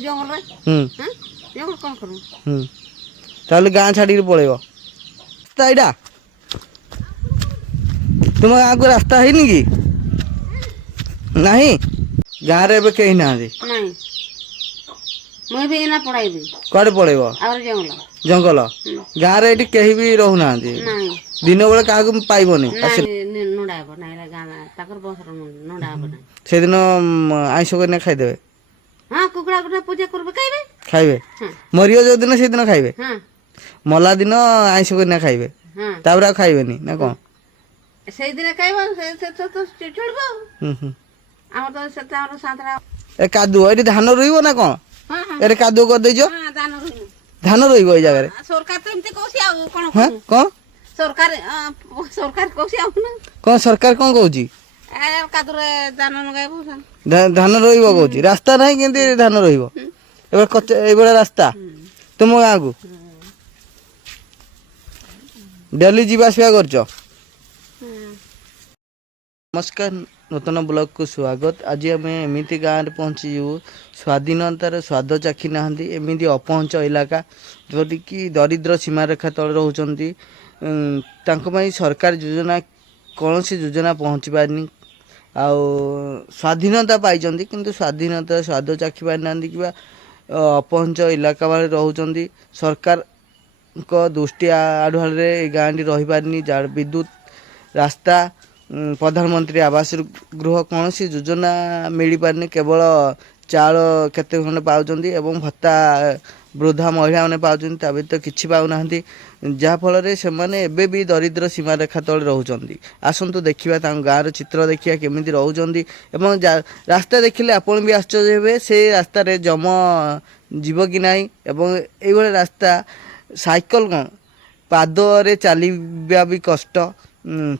ଜଙ୍ଗଲ ଜଙ୍ଗଲ କ'ଣ କରୁ ତାହେଲେ ଗାଁ ଛାଡ଼ିକି ପଳେଇବ ରାସ୍ତା ଏଇଟା ତୁମ ଗାଁକୁ ରାସ୍ତା ହେଇନି କି ନାହିଁ ଗାଁରେ ଏବେ କେହି ନାହାନ୍ତି ନାଇଁ ମୁଁ ବି ଏଇନା ପଳାଇବି କୁଆଡ଼େ ପଳେଇବ ଆହୁରି ଜଙ୍ଗଲ ଜଙ୍ଗଲ ଗାଁରେ ଏଠି କେହି ବି ରହୁନାହାନ୍ତି ନାଇଁ ଦିନ ବେଳେ କାହାକୁ ପାଇବନି ନୁଡ଼ା ହେବ ନାଇଁ ଗାଁ ତାଙ୍କର ବଂଶର ନୁଡ଼ା ହେବ ନାହିଁ ସେଦିନ ଆଇଁଷ କରିନା ଖାଇଦେବେ ହଁ କୁକୁଡ଼ା କୁକୁଡ଼ା ପୂଜା କରିବେ ଖାଇବେ ଖାଇବେ ମରିବ ଯୋଉଦିନ ସେଇଦିନ ଖାଇବେ ହଁ ମଲା ଦିନ ଆଇଁଷ କରିନା ଖାଇବେ ହଁ ତାପରେ ଆଉ ଖାଇବେନି ନା କ'ଣ ସେଇଦିନ ଖାଇବ ଚଳିବ ଆମର ତ ସେତେ ଆମର ସାନ୍ତରା ଏ କାଦୁଅ ଏଠି ଧାନ ରହିବ ନା କ'ଣ ହଁ ହଁ ଏଠି କାଦୁଅ କରିଦେଇଛ ଧାନ ରହିବ ଧାନ ରହିବ ଏଇ ଜାଗାରେ ସରକାର ତ ଏମିତି କହୁଛି ଆଉ କ'ଣ କ'ଣ ସରକାର କହୁଛି ଆଉ ନା କ'ଣ ସରକାର କ'ଣ କହୁଛି କାଦୁରେ ଧାନ ଲଗାଇବ ଧାନ ରହିବ କହୁଛି ରାସ୍ତା ନାହିଁ କେମିତି ଧାନ ରହିବ ଏବେ ଏଇଭଳିଆ ରାସ୍ତା ତୁମ ଗାଁକୁ ଡେଲି ଯିବା ଆସିବା କରୁଛ ନମସ୍କାର ନୂତନ ବ୍ଲଗକୁ ସ୍ୱାଗତ ଆଜି ଆମେ ଏମିତି ଗାଁରେ ପହଞ୍ଚିଯିବୁ ସ୍ୱାଧୀନତାର ସ୍ୱାଦ ଚାଖି ନାହାନ୍ତି ଏମିତି ଅପହଞ୍ଚ ଇଲାକା ଯେଉଁଠିକି ଦରିଦ୍ର ସୀମାରେଖା ତଳେ ରହୁଛନ୍ତି ତାଙ୍କ ପାଇଁ ସରକାର ଯୋଜନା କୌଣସି ଯୋଜନା ପହଞ୍ଚି ପାରିନି ଆଉ ସ୍ୱାଧୀନତା ପାଇଛନ୍ତି କିନ୍ତୁ ସ୍ୱାଧୀନତାର ସ୍ୱାଦ ଚାଖି ପାରିନାହାନ୍ତି କିମ୍ବା ଅପହଞ୍ଚ ଇଲାକା ବେଳେ ରହୁଛନ୍ତି ସରକାରଙ୍କ ଦୃଷ୍ଟି ଆଢ଼ୁଆଳରେ ଏ ଗାଁଟି ରହିପାରିନି ବିଦ୍ୟୁତ ରାସ୍ତା ପ୍ରଧାନମନ୍ତ୍ରୀ ଆବାସ ଗୃହ କୌଣସି ଯୋଜନା ମିଳିପାରିନି କେବଳ ଚାଉଳ କେତେ ଖଣ୍ଡେ ପାଉଛନ୍ତି ଏବଂ ଭତ୍ତା ବୃଦ୍ଧା ମହିଳାମାନେ ପାଉଛନ୍ତି ତା ବ୍ୟତୀତ କିଛି ପାଉନାହାନ୍ତି ଯାହାଫଳରେ ସେମାନେ ଏବେ ବି ଦରିଦ୍ର ସୀମାରେଖା ତଳେ ରହୁଛନ୍ତି ଆସନ୍ତୁ ଦେଖିବା ତାଙ୍କ ଗାଁର ଚିତ୍ର ଦେଖିବା କେମିତି ରହୁଛନ୍ତି ଏବଂ ରାସ୍ତା ଦେଖିଲେ ଆପଣ ବି ଆଶ୍ଚର୍ଯ୍ୟ ହେବେ ସେ ରାସ୍ତାରେ ଜମ ଯିବ କି ନାହିଁ ଏବଂ ଏଇଭଳି ରାସ୍ତା ସାଇକେଲ କ'ଣ ପାଦରେ ଚାଲିବା ବି କଷ୍ଟ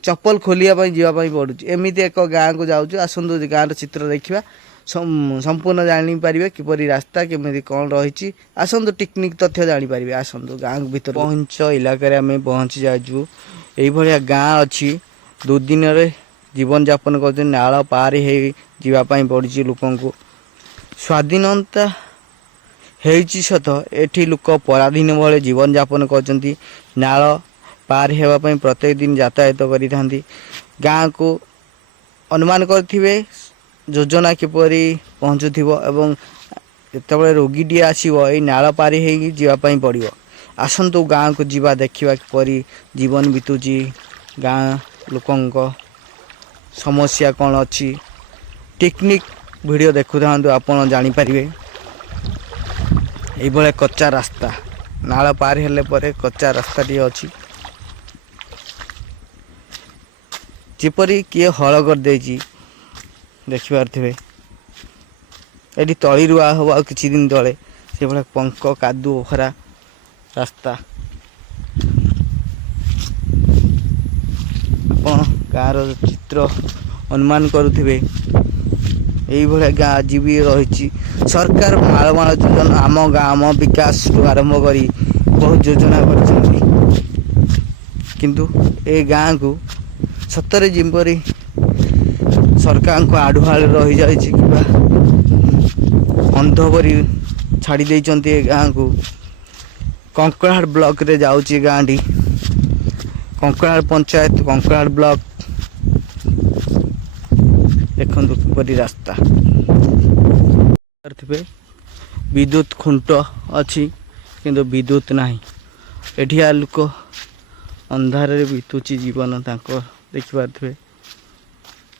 ଚପଲ ଖୋଲିବା ପାଇଁ ଯିବା ପାଇଁ ପଡ଼ୁଛି ଏମିତି ଏକ ଗାଁକୁ ଯାଉଛୁ ଆସନ୍ତୁ ଗାଁର ଚିତ୍ର ଦେଖିବା ସମ୍ପୂର୍ଣ୍ଣ ଜାଣିପାରିବେ କିପରି ରାସ୍ତା କେମିତି କ'ଣ ରହିଛି ଆସନ୍ତୁ ଟିକନିକ ତଥ୍ୟ ଜାଣିପାରିବେ ଆସନ୍ତୁ ଗାଁ ଭିତରେ ପହଞ୍ଚ ଇଲାକାରେ ଆମେ ପହଞ୍ଚି ଯାଇଛୁ ଏଇଭଳିଆ ଗାଁ ଅଛି ଦୁର୍ଦିନରେ ଜୀବନଯାପନ କରୁଛନ୍ତି ନାଳ ପାର ହେଇ ଯିବା ପାଇଁ ପଡ଼ୁଛି ଲୋକଙ୍କୁ ସ୍ୱାଧୀନତା ହେଇଛି ସତ ଏଠି ଲୋକ ପରାଧୀନ ଭଳି ଜୀବନଯାପନ କରୁଛନ୍ତି ନାଳ ପାର ହେବା ପାଇଁ ପ୍ରତ୍ୟେକ ଦିନ ଯାତାୟାତ କରିଥାନ୍ତି ଗାଁକୁ ଅନୁମାନ କରିଥିବେ ଯୋଜନା କିପରି ପହଞ୍ଚୁଥିବ ଏବଂ ଯେତେବେଳେ ରୋଗୀଟିଏ ଆସିବ ଏଇ ନାଳ ପାରି ହେଇକି ଯିବା ପାଇଁ ପଡ଼ିବ ଆସନ୍ତୁ ଗାଁକୁ ଯିବା ଦେଖିବା କିପରି ଜୀବନ ବିତୁଛି ଗାଁ ଲୋକଙ୍କ ସମସ୍ୟା କ'ଣ ଅଛି ଟିକନିକ ଭିଡ଼ିଓ ଦେଖୁଥାନ୍ତୁ ଆପଣ ଜାଣିପାରିବେ ଏଇଭଳିଆ କଚ୍ଚା ରାସ୍ତା ନାଳ ପାର ହେଲେ ପରେ କଚ୍ଚା ରାସ୍ତାଟିଏ ଅଛି ଯେପରି କିଏ ହଳ କରିଦେଇଛି ଦେଖିପାରୁଥିବେ ଏଠି ତଳି ରୁଆ ହେବ ଆଉ କିଛି ଦିନ ତଳେ ସେଭଳିଆ ପଙ୍କ କାଦୁଅ ଖରା ରାସ୍ତା ଆପଣ ଗାଁର ଚିତ୍ର ଅନୁମାନ କରୁଥିବେ ଏଇଭଳିଆ ଗାଁ ଆଜି ବି ରହିଛି ସରକାର ମାଳମାଳ ଯୋଜନା ଆମ ଗାଁ ଆମ ବିକାଶରୁ ଆରମ୍ଭ କରି ବହୁତ ଯୋଜନା କରିଛନ୍ତି କିନ୍ତୁ ଏ ଗାଁକୁ ସତରେ ଯେପରି ସରକାରଙ୍କ ଆଢ଼ୁଆଳରେ ରହିଯାଇଛି କିମ୍ବା ଅନ୍ଧ ପରି ଛାଡ଼ି ଦେଇଛନ୍ତି ଏ ଗାଁକୁ କଙ୍କଡ଼ାହାଡ଼ ବ୍ଲକରେ ଯାଉଛି ଗାଁଟି କଙ୍କଡ଼ାହାଡ଼ ପଞ୍ଚାୟତ କଙ୍କଡ଼ାହାଡ଼ ବ୍ଲକ ଦେଖନ୍ତୁ କିପରି ରାସ୍ତା ଥିବେ ବିଦ୍ୟୁତ ଖୁଣ୍ଟ ଅଛି କିନ୍ତୁ ବିଦ୍ୟୁତ ନାହିଁ ଏଠିଆ ଲୋକ ଅନ୍ଧାରରେ ବିତୁଛି ଜୀବନ ତାଙ୍କ ଦେଖିପାରୁଥିବେ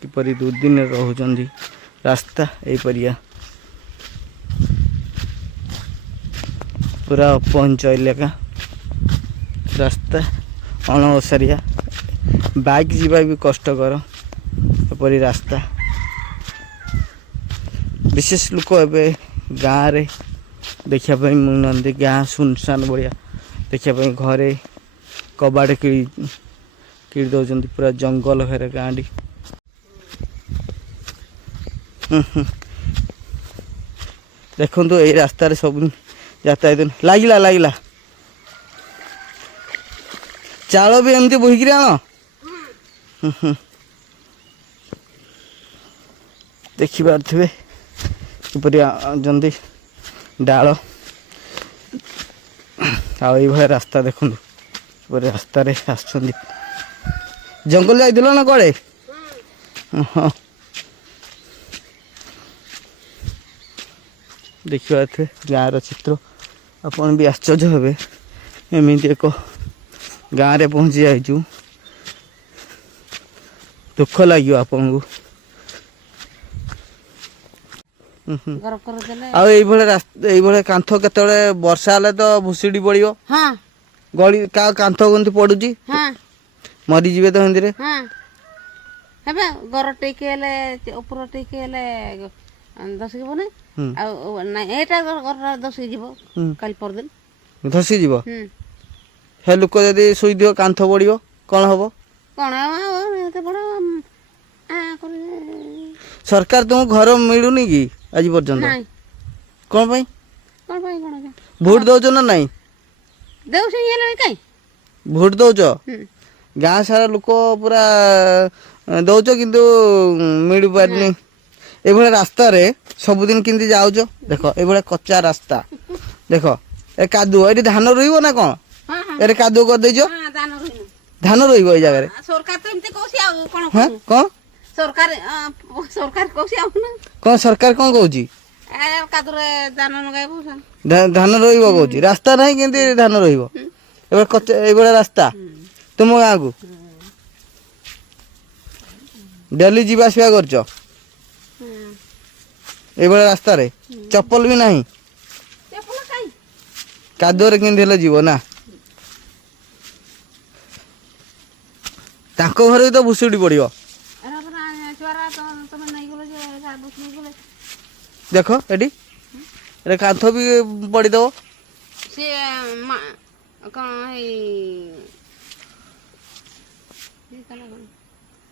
କିପରି ଦୁର୍ଦିନରେ ରହୁଛନ୍ତି ରାସ୍ତା ଏଇପରିଆ ପୁରା ଅପହଞ୍ଚ ଇଲାକା ରାସ୍ତା ଅଣଓସାରିଆ ବାଇକ୍ ଯିବା ବି କଷ୍ଟକର ଏପରି ରାସ୍ତା ବିଶେଷ ଲୋକ ଏବେ ଗାଁରେ ଦେଖିବା ପାଇଁ ମିଳୁନାହାନ୍ତି ଗାଁ ସୁନସାନ ଭଳିଆ ଦେଖିବା ପାଇଁ ଘରେ କବାଟ କିଣି ଦେଉଛନ୍ତି ପୁରା ଜଙ୍ଗଲ ଘରେ ଗାଁଟି ଦେଖନ୍ତୁ ଏଇ ରାସ୍ତାରେ ସବୁ ଯାତାୟାତ ଲାଗିଲା ଚାଳ ବି ଏମିତି ବୋହିକିରି ଆଣ ଦେଖିପାରୁଥିବେ କିପରି ଆଣନ୍ତି ଡାଳ ଆଉ ଏଇଭଳିଆ ରାସ୍ତା ଦେଖନ୍ତୁ ରାସ୍ତାରେ ଆସୁଛନ୍ତି ଜଙ୍ଗଲ ଯାଇଥିଲ ନା କୁଆଡ଼େ ହଁ ଦେଖିପାରୁଥିବେ ଗାଁର ଚିତ୍ର ଆପଣ ବି ଆଶ୍ଚର୍ଯ୍ୟ ହେବେ ଏମିତି ଏକ ଗାଁରେ ପହଞ୍ଚି ଯାଇଛୁ ଦୁଃଖ ଲାଗିବ ଆପଣଙ୍କୁ ଘର କରିଦେଲେ ଆଉ ଏଇଭଳିଆ ଏଇଭଳିଆ କାନ୍ଥ କେତେବେଳେ ବର୍ଷା ହେଲେ ତ ଭୁଷୁଡ଼ି ପଡ଼ିବ ହଁ ଗଳି କାନ୍ଥ କେମିତି ପଡୁଛି ହଁ ମରିଯିବେ ତ ଏମିତିରେ ହଁ ହେବେ ଘର ଟିକେ ହେଲେ ଉପର ଟିକେ ହେଲେ ଦଶିଯିବନି ଆଉ ନାଇଁ ଏଇଟା ଘରଟା ଦଶିକି ଯିବ କାଲି ପରଦିନ ଧସିଯିବ ହୁଁ ହେ ଲୋକ ଯଦି ଶୋଇଥିବ କାନ୍ଥ ପଡ଼ିବ କ'ଣ ହବ କ'ଣ ଏତେ ବଡ଼ ସରକାର ତୁମକୁ ଘର ମିଳୁନି କି ଆଜି ପର୍ଯ୍ୟନ୍ତ ନାଇଁ କ'ଣ ପାଇଁ କ'ଣ ପାଇଁ କ'ଣ ଭୋଟ ଦଉଛ ନା ନାଇଁ ଦେଉଛି ହେଲେ କାଇଁ ଭୋଟ ଦଉଛ ହୁଁ ଗାଁ ସାରା ଲୋକ ପୁରା ଦଉଛ କିନ୍ତୁ ମିଳିପାରୁନି ଏଭଳିଆ ରାସ୍ତାରେ ସବୁଦିନ କେମିତି ଯାଉଛ ଦେଖ ଏଭଳିଆ କଚ୍ଚା ରାସ୍ତା ଦେଖ ଏ କାଦୁଅ ଏଠି ଧାନ ରହିବ ନା କ'ଣ ହଁ ହଁ ଏରେ କାଦୁଅ କରିଦେଇଛ ଦାନ ରହିବ ଧାନ ରହିବ ଏଇ ଜାଗାରେ ସରକାର ତ ଏମିତି କହୁଛି ଆଉ କ'ଣ ହଁ କ'ଣ ସରକାର ସରକାର କହୁଛି ଆଉ ନା କ'ଣ ସରକାର କ'ଣ କହୁଛି କାଦୁରେ ଦାନ ଲଗାଇବୁ ଧାନ ରହିବ କହୁଛି ରାସ୍ତା ନାହିଁ କେମିତି ଧାନ ରହିବ ଏବେ କଚ୍ଚା ଏଇଭଳିଆ ରାସ୍ତା ତୁମ ଗାଁକୁ ଡେଲି ଯିବା ଆସିବା କରୁଛ ଏଇଭଳିଆ ରାସ୍ତାରେ ଚପଲ ବି ନାହିଁ କାଦୁଅରେ କେମିତି ହେଲେ ଯିବ ନା ତାଙ୍କ ଘରେ ବି ତ ଭୁଷୁଡ଼ି ପଡ଼ିବ ଦେଖ ଏଠି ଏରେ କାନ୍ଥ ବି ପଡ଼ିଦେବ ସିଏ କ'ଣ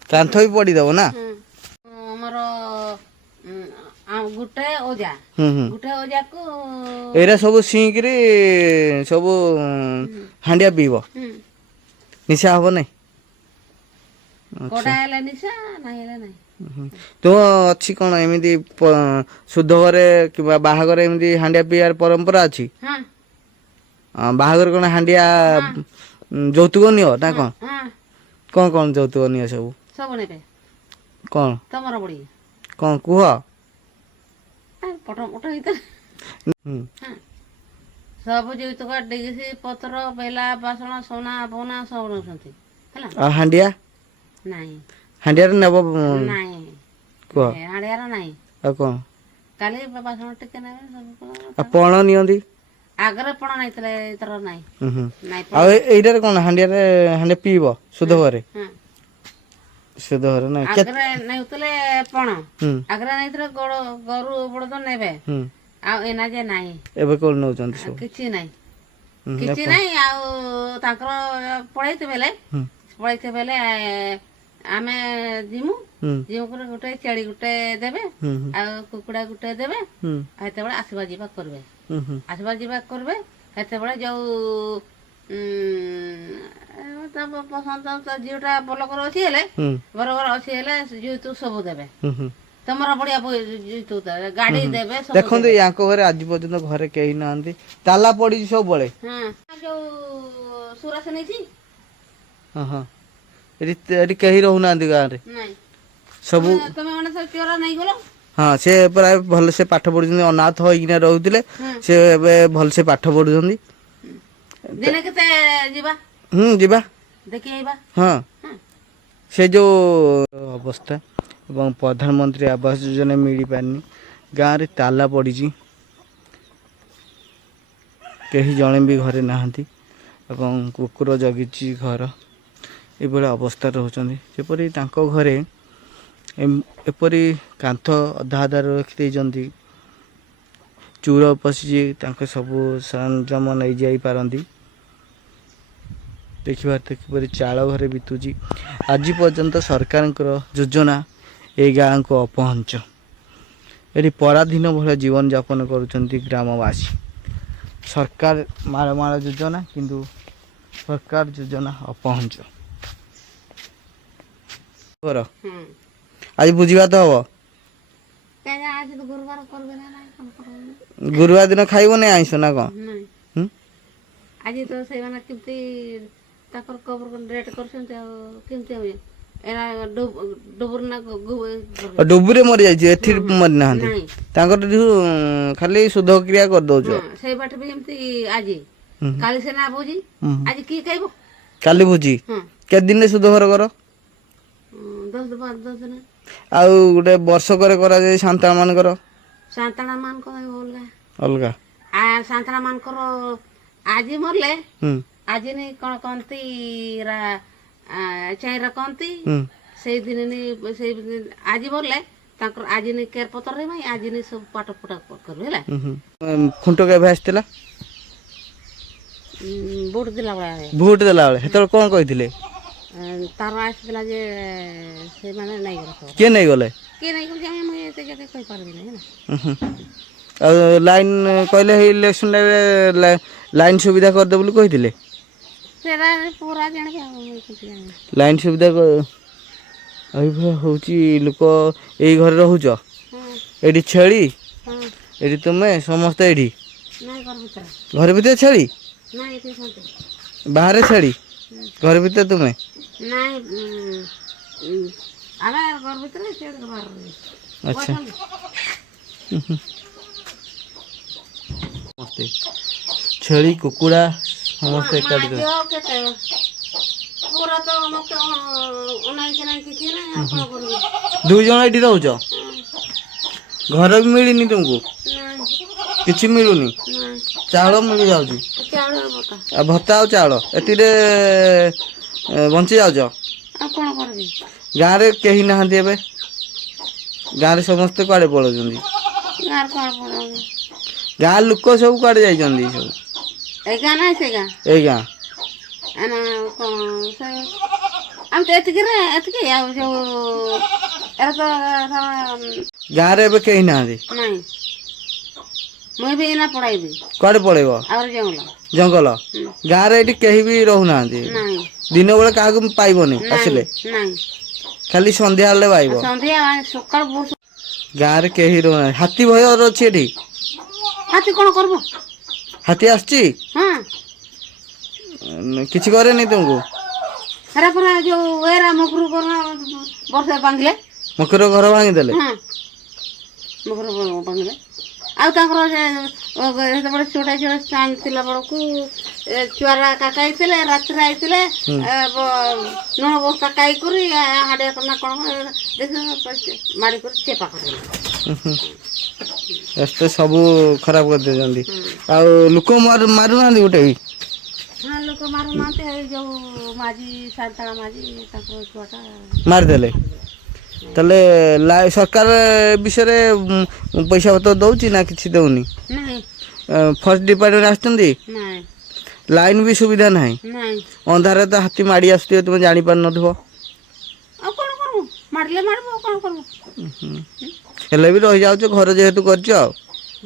କାନ୍ଥ ବି ପଡ଼ିଦେବ ନା ଆମର ଗୋଟେ ଓଜା ଗୋଟେ ଓଜାକୁ ଏଇରା ସବୁ ସିଇଁକିରି ସବୁ ହାଣ୍ଡିଆ ପିଇବ ନିଶା ହବ ନାଇଁ କଡ଼ା ହେଲେ ନିଶା ନାହିଁ ହେଲେ ନାହିଁ ତୁମ ଅଛି କ'ଣ ଏମିତି ଶୁଦ୍ଧ ଘରେ କିମ୍ବା ବାହାଘର ଏମିତି ହାଣ୍ଡିଆ ପିଇବାର ପରମ୍ପରା ଅଛି ହଁ ବାହାଘର କ'ଣ ହାଣ୍ଡିଆ ଯୌତୁକ ନିଅ ନା କ'ଣ ହଁ କ'ଣ ଯୌତୁକ ନିଅ ସବୁ ସବୁ ନେବେ କ'ଣ ତମର ବଢ଼ି କ'ଣ କୁହ ପଟ ପଟ ଭିତରେ ସବୁ ଯୌତୁକ ଡିଗିସି ପତ୍ର ବେଲା ବାସନ সোনা ବୋନା ସବୁ ନେଉଛନ୍ତି ହେଲା ଆଉ ହାଣ୍ଡିଆ ନାହିଁ ହାଣ୍ଡିଆରେ ନେବ ନାହିଁ କୁହ ହାଣ୍ଡିଆର ନାହିଁ ଆଉ କ'ଣ କାଲି ବାସନ ଟିକେ ନେବେ ସବୁ ଆଉ ପଣ ନିଅନ୍ତି ଆଗରେ ପଣ ନାଇଥିଲେ ଏଥର ନାହିଁ ନାଇଁ ଆଉ ଏଇଟାରେ କ'ଣ ହାଣ୍ଡିଆରେ ହାଣ୍ଡିଆ ପିଇବ ଶୁଦ୍ଧ ଘରେ ଶୁଦ୍ଧ ଘରେ ନାଇଁ ଆଗରେ ନେଉଥିଲେ ପଣ ଆଗରେ ନେଇଥିଲେ ଗରୁ ବଳଦ ନେବେ ଆଉ ଏନା ଯେ ନାହିଁ ଏବେ କ'ଣ ନେଉଛନ୍ତି ସବୁ କିଛି ନାହିଁ କିଛି ନାହିଁ ଆଉ ତାଙ୍କର ପଳେଇଥିବେ ବେଲେ ଆମେ ଯିମୁ ଯିମୁ ଗୋଟେ ଛେଳି ଗୋଟେ ଦେବେ ଆଉ କୁକୁଡ଼ା ଗୋଟେ ଦେବେ ସେତେବେଳେ ଆସିବା ଯିବା କରିବେ ଆସିବା ଯିବା କରିବେ ସେତେବେଳେ ଯୋଉ ପସନ୍ଦ ଝିଅଟା ବଲକର ଅଛି ହେଲେ ବରଗର ଅଛି ହେଲେ ଯେହେତୁ ସବୁ ଦେବେ ତମର ବଢିଆ ଗାଡି ଦେବେ ଦେଖନ୍ତୁ ୟାଙ୍କ ଘରେ ଆଜି ପର୍ଯ୍ୟନ୍ତ ଘରେ କେହି ନାହାନ୍ତି ତାଲା ପଡିଛି ସବୁବେଳେ ଯୋଉ ସୁରାସ ନେଇଛି ଏଠି କେହି ରହୁନାହାନ୍ତି ଗାଁରେ ସବୁ ତମେ ମାନେ ସବୁ ଚୋର ନେଇଗଲ ହଁ ସେ ପ୍ରାୟ ଭଲସେ ପାଠ ପଢୁଛନ୍ତି ଅନାଥ ହେଇକିନା ରହୁଥିଲେ ସେ ଏବେ ଭଲସେ ପାଠ ପଢୁଛନ୍ତି ଦିନେ କେତେ ଯିବା ଯିବା ଦେଖି ଆଇବା ହଁ ସେ ଯୋଉ ଅବସ୍ଥା ଏବଂ ପ୍ରଧାନମନ୍ତ୍ରୀ ଆବାସ ଯୋଜନା ମିଳିପାରିନି ଗାଁରେ ତାଲା ପଡ଼ିଛି କେହି ଜଣେ ବି ଘରେ ନାହାନ୍ତି ଏବଂ କୁକୁର ଜଗିଛି ଘର ଏଭଳି ଅବସ୍ଥାରେ ରହୁଛନ୍ତି ଯେପରି ତାଙ୍କ ଘରେ ଏପରି କାନ୍ଥ ଅଧା ଅଧାରେ ରଖିଦେଇଛନ୍ତି ଚୋର ପଶିଛି ତାଙ୍କ ସବୁ ସରଞ୍ଜାମ ନେଇଯାଇପାରନ୍ତି ଦେଖିବାରେ କିପରି ଚାଳ ଘରେ ବିତୁଛି ଆଜି ପର୍ଯ୍ୟନ୍ତ ସରକାରଙ୍କର ଯୋଜନା এই ଗାଁକୁ ଅପହଞ୍ଚ ଏଠି ପରାଧୀନ ଭଳିଆ ଜୀବନଯାପନ କରୁଛନ୍ତି ଗ୍ରାମବାସୀ ସରକାର ମାଳ ଯୋଜନା କିନ୍ତୁ ସରକାର ଯୋଜନା ଅପହଞ୍ଚ ଆଜି ବୁଝିବା ତ ହବ ଗୁରୁବାର କରିବେ ନା ଗୁରୁବାର ଦିନ ଖାଇବନି ଆଇଁଷ ନା କ'ଣ? ନାଇଁ ହୁଁ? ଆଜି ତ ସେଇମାନେ କେମିତି ତାଙ୍କର କବର ଡେଟ୍ କରୁଛନ୍ତି ଆଉ କେମିତି ହୁଏ ଏରା ଡୁବୁର ନା ଡୁବୁରେ ମରିଯାଇଛି, ଏଠି ମରିନାହାନ୍ତି। ନାଇଁ ତାଙ୍କର ଯୋଉ ଖାଲି ଶୁଦ୍ଧ କ୍ରିୟା କରିଦଉଛ। ସେଇ ବାଟ ବି ଏମିତି ଆଜି କାଲି ସେନା ଭୋଜି ଆଜି କିଏ ଖାଇବ? କାଲି ଭୋଜି ହଁ କେତେ ଦିନରେ ଶୁଦ୍ଧ ଘର କର? 10 ଦିନ। ଆଉ ଗୋଟେ ବର୍ଷକରେ କରାଯାଏ ସାନ୍ତାଳ ମାନଙ୍କର? ସାନ୍ତାଳ ମାନଙ୍କର ଅଲଗା ଅଲଗା। ସାନ୍ତାଳ ମାନଙ୍କର ଆଜି ମରଲେ ହୁଁ ଆଜି ନି କ'ଣ କହନ୍ତି ଚାଇରା କହନ୍ତି ହୁଁ ସେଇଦିନ ସେଇ ଆଜି ମରଲେ ତାଙ୍କର ଆଜି ନି କେର ପତ୍ର ଭାଇ ଆଜି ନି ସବୁ ପାଠ ଫୁଟା କରିବେ ହେଲା। ଖୁଣ୍ଟ କେବେ ଆସିଥିଲା? ଭୋଟ ଦେଲା ବେଳେ ଭୋଟ ଦେଲା ବେଳେ ସେତେବେଳେ କ'ଣ କହିଥିଲେ? ତାର ଆସିଥିଲା ଯେ ସେମାନେ ନେଇଗଲେ ସବୁ। କିଏ ନେଇଗଲେ? କିଏ ନେଇଗଲେ ଯେ ମୁଁ ଏତେ ଜାଗା କହିପାରିବିନି ହେଲା। ଆଉ ଲାଇନ୍ କହିଲେ ହେଇ ଇଲେକ୍ସନ ଟାଇମ୍ରେ ଲାଇନ୍ ସୁବିଧା କରିଦେବ ବୋଲି କହିଥିଲେ। ସେଟା ପୁରା ଜାଣିବି ଆଉ ମୁଁ କିଛି ଜାଣିନି। ଲାଇନ୍ ସୁବିଧା ଏଇଭଳିଆ ହେଉଛି। ଲୋକ ଏଇ ଘରେ ରହୁଛ, ହଁ ଏଠି ଛେଳି, ହଁ ଏଠି ତୁମେ ସମସ୍ତେ ଏଠି ନାଇଁ ଘର ଭିତରେ ଘର ଭିତରେ ଛେଳି, ନାଇଁ ଏଠି ଶାନ୍ତି ବାହାରେ ଛେଳି, ଘର ଭିତରେ ତୁମେ। ନାଇଁ ଆମେ ଘର ଭିତରେ ସେ ବାହାରେ ଆଚ୍ଛା। ସମସ୍ତେ ଛେଳି କୁକୁଡ଼ା ସମସ୍ତେ ଏକାଠି ରହି ପୁରା ତ ମତେ ଅନାଇକି ନାହିଁ କିଛି ନାହିଁ ଆଉ କ'ଣ କରିବି। 2 ଜଣ ଏଠି ରହୁଛ, ଘର ବି ମିଳିନି ତୁମକୁ? ନାଇଁ କିଛି ମିଳୁନି? ନାଇଁ ଚାଉଳ ମିଳିଯାଉଛି? ଚାଉଳ ବତା ଆଉ ଭତ୍ତା ଆଉ ଚାଉଳ ଏଥିରେ ବଞ୍ଚି ଯାଉଛ? ଆଉ କ'ଣ କରିବି। ଗାଁରେ କେହି ନାହାନ୍ତି ଏବେ? ଗାଁରେ ସମସ୍ତେ କୁଆଡ଼େ ପଳାଉଛନ୍ତି? ଗାଁରେ କ'ଣ ପଡ଼ନ୍ତି ଗାଁ ଲୋକ ସବୁ କୁଆଡ଼େ ଯାଇଛନ୍ତି? ସବୁ ଏଇ ଗାଁ ନାହିଁ ସେ ଗାଁ ଏଇ ଗାଁ କ'ଣ ଆମେ ତ ଏତିକି ଆଉ ଯୋଉ ଏରା ତ ଗାଁରେ ଏବେ କେହି ନାହାନ୍ତି? ନାଇଁ ମୁଁ ବି ଏଇନା ପଳାଇବି କୁଆଡ଼େ ପଳେଇବ? ଆହୁରି ଜଙ୍ଗଲ ଜଙ୍ଗଲ? ଗାଁରେ ଏଠି କେହି ବି ରହୁନାହାନ୍ତି? ନାଇଁ ଦିନ ବେଳେ କାହାକୁ ପାଇବନି ଆସିଲେ? ନାଇଁ ଖାଲି ସନ୍ଧ୍ୟା ହେଲେ ପାଇବ? ସନ୍ଧ୍ୟା ସକାଳୁ ବହୁତ ଗାଁରେ କେହି ରହୁନାହାନ୍ତି। ହାତୀ ଭୟ ଅଛି ଏଠି? ହାତୀ କ'ଣ କରିବ? ହାତୀ ଆସିଛି? ହଁ କିଛି କରେନି ତୁମକୁ? ହେରା ପୁରା ଯୋଉ ଏରା ମକୁରୁ ବର୍ଷା ଭାଙ୍ଗିଲେ ମକର ଘର ଭାଙ୍ଗିଦେଲେ? ହଁ ମକୁରୁ ଭାଙ୍ଗିଲେ ଆଉ ତାଙ୍କର ସେତେବେଳେ ଛୋଟ ଥିଲା ବେଳକୁ ଛୁଆରା କାକା ହେଇଥିଲେ ରାତିରେ ଆଇଥିଲେ ଲୁଣ ବସ୍ତା କାଇ କରି ହାଡ଼ିଆ କନା କ'ଣ ମାଡ଼ି କରି ଚେପା କରିଦେଲେ। ଏତେ ସବୁ ଖରାପ କରିଦେଇଛନ୍ତି। ଆଉ ଲୋକ ମାରୁନାହାନ୍ତି ଗୋଟେ ବି? ହଁ ଲୋକ ମାରୁନାହାନ୍ତି। ଏଇ ଯୋଉ ମାଝି ସାନ୍ତାଳ ମାଝି ତାଙ୍କର ଛୁଆଟା ମାରିଦେଲେ। ତାହେଲେ ସରକାର ବିଷୟରେ ପଇସା ପତ୍ର ଦଉଛି ନା କିଛି ଦଉନି? ନାଇଁ ଫରେଷ୍ଟ ଡିପାର୍ଟମେଣ୍ଟ ଆସିଛନ୍ତି? ନାଇଁ ଲାଇନ୍ ବି ସୁବିଧା ନାହିଁ? ନାଇଁ ଅନ୍ଧାରରେ ତ ହାତୀ ମାଡ଼ି ଆସୁଥିବେ ତୁମେ ଜାଣିପାରୁନଥିବ? ଆଉ କ'ଣ କରିବୁ? ମାରିଲେ ମାରିବୁ ଆଉ କ'ଣ କରିବୁ। ହେଲେ ବି ରହିଯାଉଛ ଘର ଯେହେତୁ କରିଛ ଆଉ।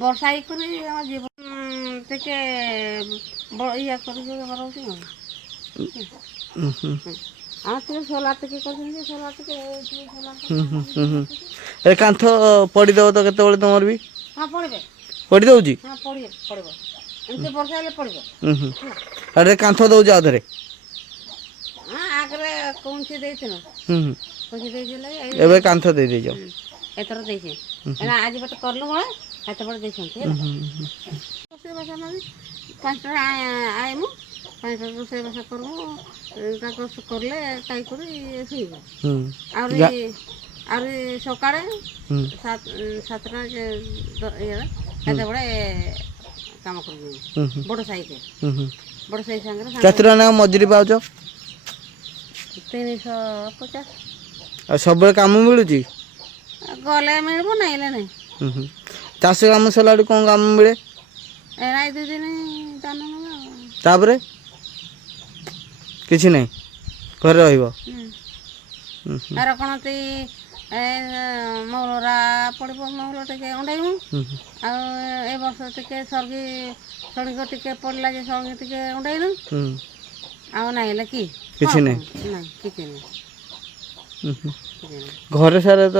ବର୍ଷା ହେଇକରି ଆମ ଜୀବନ ଟିକେ ଇଏ କରିକି ରହୁଛି ଆଉ। ଆଉ ଟିକେ ସୋଲାର ଟିକେ କରିଛନ୍ତି ସୋଲାର ଟିକେ ଏ କାନ୍ଥ ପଡ଼ିଦେବ ତ କେତେବେଳେ ତୁମର ବି? ହଁ ପଡ଼ିବେ। ପଡ଼ି ଦେଉଛି? ହଁ ପଡ଼ିବ ଏମିତି ବର୍ଷା ହେଲେ ପଡ଼ିବ। ଆରେ କାନ୍ଥ ଦେଉଛି ଆଉ ଥରେ? ହଁ ଆଗରେ କୌଣସି ଦେଇଥିଲ କୌଣସି ଦେଇଥିଲେ ଏବେ କାନ୍ଥ ଦେଇଦେଇଛ? ଏଥର ଦେଇଛି ଆଜି ଗୋଟେ କରିଲୁ ବଳେ ସେତେବେଳେ ଦେଇଛନ୍ତି ହେଲା। ରୋଷେଇବାସ ନେବି 5ଟା ଆଇମୁ 5ଟା ରୋଷେଇବାସ କରିବୁ ତାକୁ କରିଲେ ଖାଇ କରି ଶୋଇବୁ। ଆହୁରି ସକାଳେ 7ଟା ଇଏ ସେତେବେଳେ କାମ କରିବୁ ବଡ଼ ସାଇକେ ବଡ଼ ସାଇ ସାଙ୍ଗରେ କେତେ ଟଙ୍କା ମଜୁରୀ ପାଉଛ? 350। ଆଉ ସବୁବେଳେ କାମ ମିଳୁଛି? ଗଲେ ମିଳିବ ନାଇଁଲେ ନାଇଁ। ଚାଷ କାମ ସରିଲାଠୁ କ'ଣ କାମ ମିଳେ? ଏରା 2 ଦିନ ଦାନ ନେବା। ତାପରେ କିଛି ନାହିଁ, ଘରେ ରହିବ? ଏର କ'ଣ ମହୁଲରା ପଡ଼ିବ ମହୁଲ ଟିକେ ଅଣ୍ଡେଇବୁ। ଆଉ ଏ ବର୍ଷ ଟିକେ ସଳିଗ ଟିକେ ପଡ଼ିଲା ଯେ ସଳିଗ ଟିକେ ଅଣ୍ଡେଇଲୁ। ଆଉ ନାଇଁଲେ କିଛି ନାହିଁ। ଘରେ ସାରା ତ